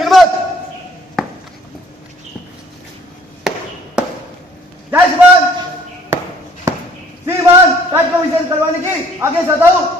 હિંમત! જય શ્રી રામ શ્રીમાન કાર્યક્રમ વિશે કરવાની કી? આગે સતાવું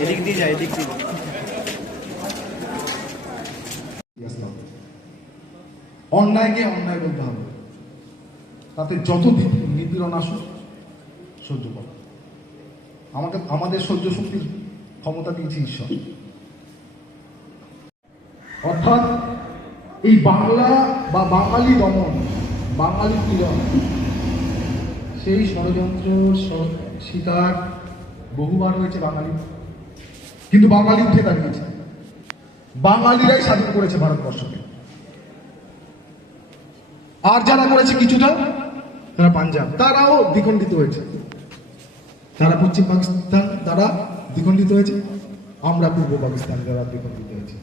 এদিক দিয়ে যায় এদিক দিয়ে আসলাম। অন্যায়কে অন্যায় বলতে হবে। তাতে যত দি- নিপীড়ন আসুক সহ্য কর। আমাকে আমাদের সহ্য শক্তির ক্ষমতা দিয়েছে ঈশ্বর। অর্থাৎ এই বাংলা বা বাঙালি দমন বাঙালি পীড়ন সেই ষড়যন্ত্র শিকার বহুবার হয়েছে বাঙালি। কিন্তু বাঙালি উঠে দাঁড়িয়েছে। বাঙালিরাই স্বাধীন করেছে ভারতবর্ষকে। আর যারা করেছে কিছুটা, তারা পাঞ্জাব। তারাও দ্বিখণ্ডিত হয়েছে। তারা পশ্চিম পাকিস্তান তারা দ্বিখণ্ডিত হয়েছে। আমরা পূর্ব পাকিস্তান যারা দ্বিখণ্ডিত হয়েছে।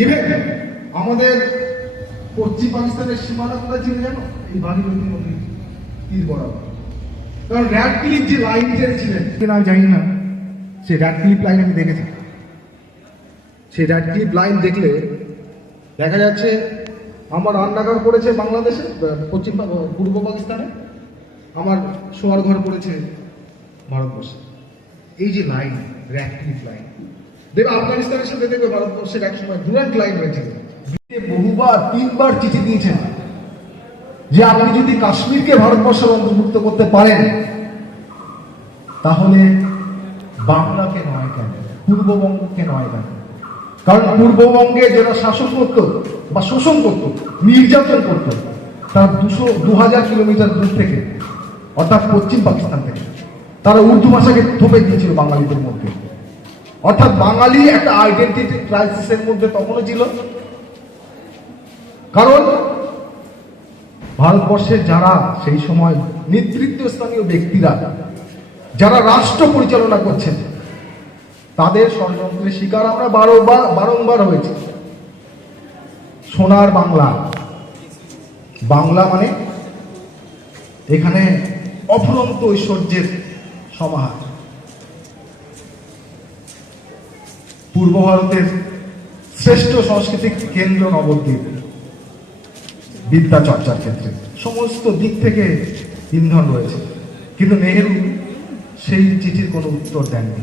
ইভেন আমাদের পশ্চিম পাকিস্তানের সীমানা কোথায় ছিল জানো? এই নদীর তীর বরাবর। কারণ র্যাড ক্লিপ যে লাইন কিনা আমি জানি না সেই র্যাড ক্লিপ লাইন আমি দেখেছি সেই র্যাড ক্লিপ লাইন দেখলে দেখা যাচ্ছে আমার রান্নাঘর পড়েছে বাংলাদেশে পশ্চিম পূর্ব পাকিস্তানে, আমার শোয়ার ঘর পড়েছে ভারতবর্ষে। এই যে লাইন র্যাড ক্লিপ লাইন দেখবে আফগানিস্তানের সাথে দেখবে ভারতবর্ষের এক সময় ডুরান্ট লাইন হয়েছিল বহুবার, তিনবার চিঠি দিয়েছেন। যে আপনি যদি কাশ্মীরকে ভারতবর্ষের অন্তর্ভুক্ত করতে পারেন, তাহলে বাংলাকে নয় কেন? পূর্ববঙ্গকে নয় কেন? কারণ পূর্ববঙ্গে যারা শাসন করত বা শোষণ করত, নির্যাতন করত, তার দুশো দু হাজার কিলোমিটার দূর থেকে, অর্থাৎ পশ্চিম পাকিস্তান থেকে, তারা উর্দু ভাষাকে থোপে দিয়েছিল বাঙালিদের মধ্যে। অর্থাৎ বাঙালি একটা আইডেন্টিটি ক্রাইসিসের মধ্যে তখনও ছিল। কারণ ভারতবর্ষের যারা সেই সময় নেতৃত্ব স্থানীয় ব্যক্তিরা, যারা রাষ্ট্র পরিচালনা করছেন, তাদের ষড়যন্ত্রের শিকার আমরা বারবার, বারংবার হয়েছি। সোনার বাংলা। বাংলা মানে এখানে অফুরন্ত ঐশ্বর্যের সমাহার। পূর্ব ভারতের শ্রেষ্ঠ সাংস্কৃতিক কেন্দ্র নবদ্বীপ। বিদ্যা চর্চার ক্ষেত্রে। সমস্ত দিক থেকে ইন্ধন রয়েছে। কিন্তু নেহেরু সেই চিঠির কোনো উত্তর দেননি।